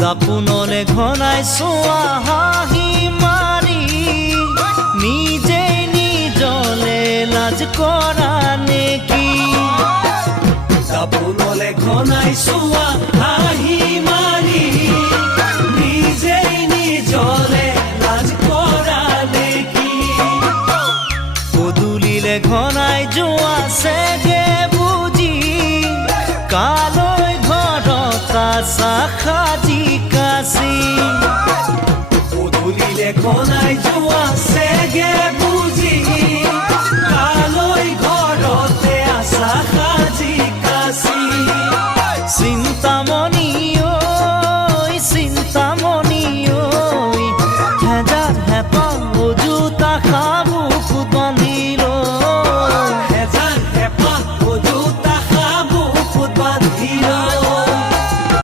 দাপোনলে ঘনাই চোৱা হাঁহি মাৰি নিজেই নিজলে লাজ কৰা নেকি দাপোনলে ঘনাই চোৱা হাঁহি মাৰি নিজেই নিজলে লাজ কৰা নেকি পদূলিলে ঘনাই যোৱা চেগে বুজি কালৈ ঘৰত কাছা সাজি কাছি পদূলিলে ঘনাই যোৱা চেগে বুজি